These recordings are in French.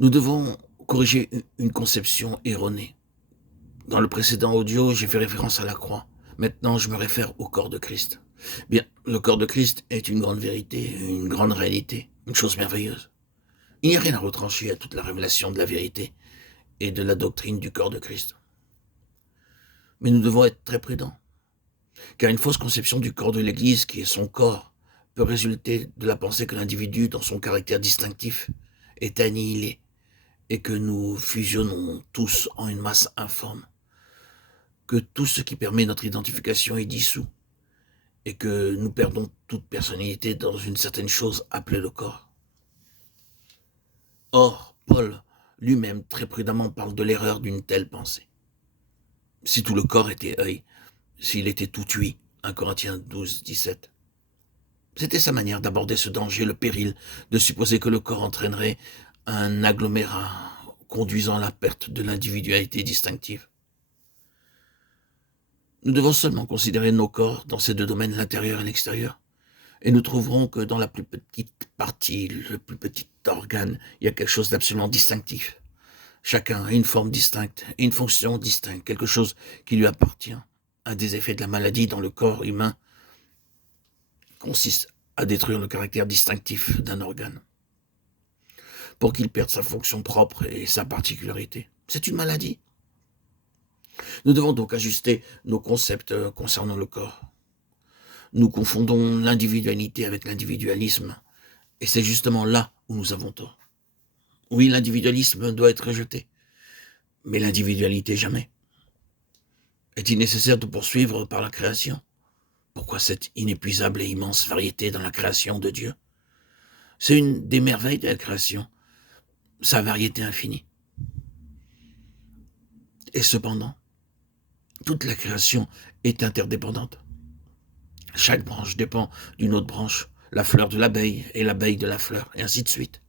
Nous devons corriger une conception erronée. Dans le précédent audio, j'ai fait référence à la croix. Maintenant, je me réfère au corps de Christ. Bien, le corps de Christ est une grande vérité, une grande réalité, une chose merveilleuse. Il n'y a rien à retrancher à toute la révélation de la vérité et de la doctrine du corps de Christ. Mais nous devons être très prudents, car une fausse conception du corps de l'Église, qui est son corps, peut résulter de la pensée que l'individu, dans son caractère distinctif, est annihilé et que nous fusionnons tous en une masse informe, que tout ce qui permet notre identification est dissous et que nous perdons toute personnalité dans une certaine chose appelée le corps. Or, Paul lui-même très prudemment parle de l'erreur d'une telle pensée. Si tout le corps était œil, s'il était tout huit, 1 Corinthiens 12, 17. C'était sa manière d'aborder ce danger, le péril, de supposer que le corps entraînerait un agglomérat conduisant à la perte de l'individualité distinctive. Nous devons seulement considérer nos corps dans ces deux domaines, l'intérieur et l'extérieur, et nous trouverons que dans la plus petite partie, le plus petit organe, il y a quelque chose d'absolument distinctif. Chacun a une forme distincte et une fonction distincte, quelque chose qui lui appartient. Un des effets de la maladie dans le corps humain consiste à détruire le caractère distinctif d'un organe pour qu'il perde sa fonction propre et sa particularité. C'est une maladie. Nous devons donc ajuster nos concepts concernant le corps. Nous confondons l'individualité avec l'individualisme, et c'est justement là où nous avons tort. Oui, l'individualisme doit être rejeté, mais l'individualité jamais. Est-il nécessaire de poursuivre par la création? Pourquoi cette inépuisable et immense variété dans la création de Dieu? C'est une des merveilles de la création, sa variété infinie. Et cependant, toute la création est interdépendante. Chaque branche dépend d'une autre branche, la fleur de l'abeille et l'abeille de la fleur, et ainsi de suite.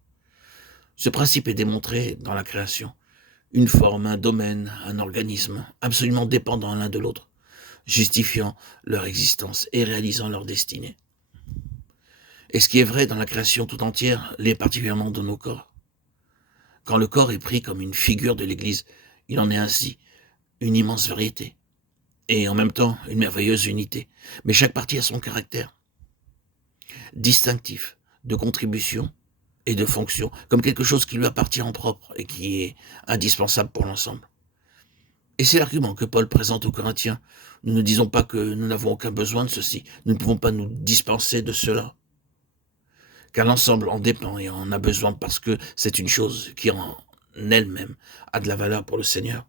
Ce principe est démontré dans la création. Une forme, un domaine, un organisme, absolument dépendants l'un de l'autre, justifiant leur existence et réalisant leur destinée. Et ce qui est vrai dans la création tout entière l'est particulièrement dans nos corps. Quand le corps est pris comme une figure de l'Église, il en est ainsi une immense variété, et en même temps une merveilleuse unité. Mais chaque partie a son caractère distinctif, de contribution et de fonction, comme quelque chose qui lui appartient en propre et qui est indispensable pour l'ensemble. Et c'est l'argument que Paul présente aux Corinthiens. Nous ne disons pas que nous n'avons aucun besoin de ceci, nous ne pouvons pas nous dispenser de cela, car l'ensemble en dépend et en a besoin parce que c'est une chose qui en elle-même a de la valeur pour le Seigneur.